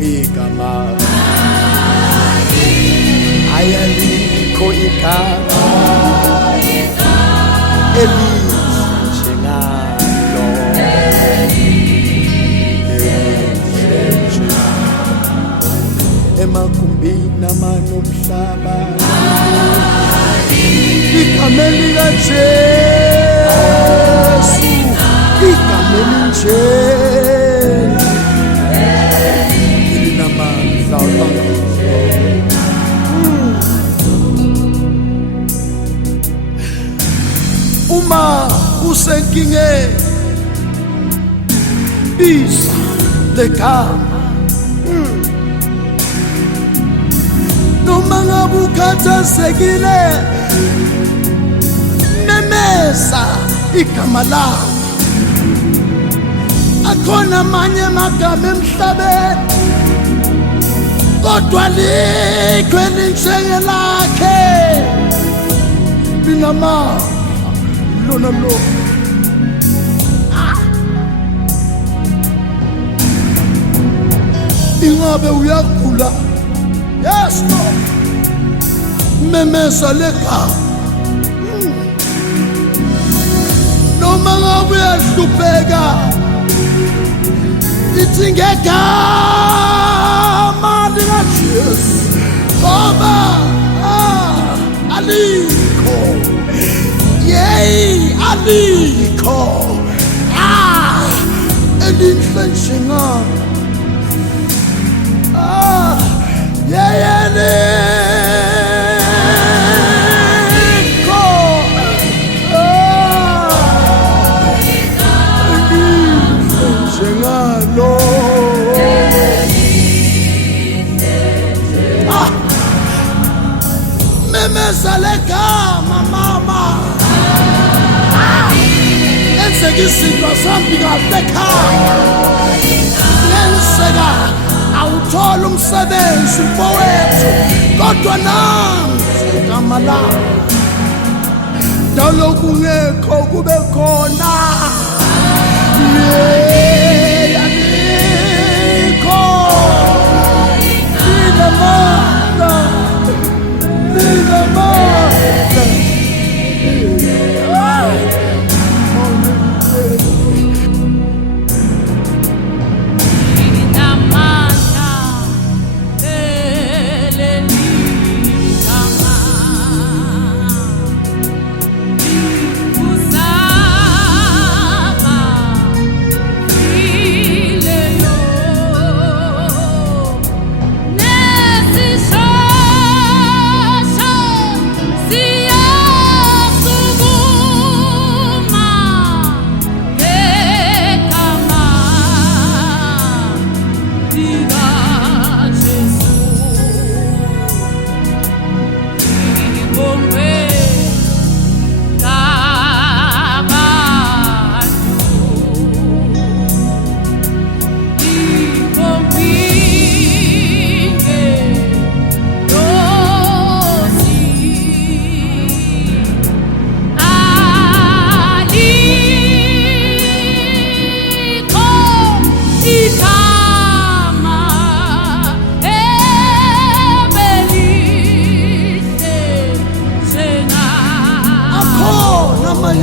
igama ayalikho igama elinjengalo emagumbini amanomhlaba igama likaJesu igama elinje elinamandla uma usenkingeni biza legama noma ngabe ukhathazekile memeza igama lakho akhona amanye amagama emhlabeni kodwa likho elinjengelakhe linamandla lona lo ingabe uyagula yes no memeza legama noma ngabe uyahlupheka lithi ngegama likaJesu ngoba alikho alikho elinhle njengalo alikho elinhle njengalo memeza legama mama lenseka izinto zambi kahle ekhaya lenseka awuthola umsebenzi mfowethu kodwa nansi igama lakho njalo kungekho kube khona alikho linamandla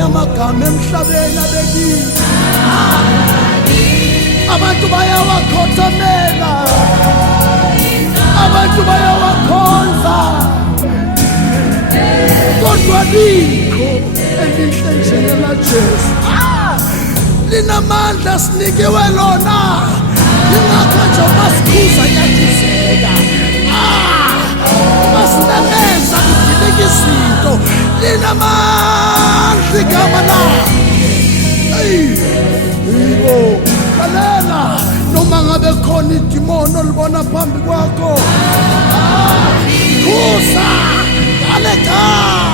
amagama emhlabeni abekile abantu bayawakhothamela abantu bayawakhonza kodwa likho elihle njengelaJesu linamandla sinikiwe lona lingakho nje masikhuza yajizeka masinameza kudileka izinto linamandla igama lakho yibo lalela noma ngabe khona idimoni olibona phambi kwakho khuza ngale gama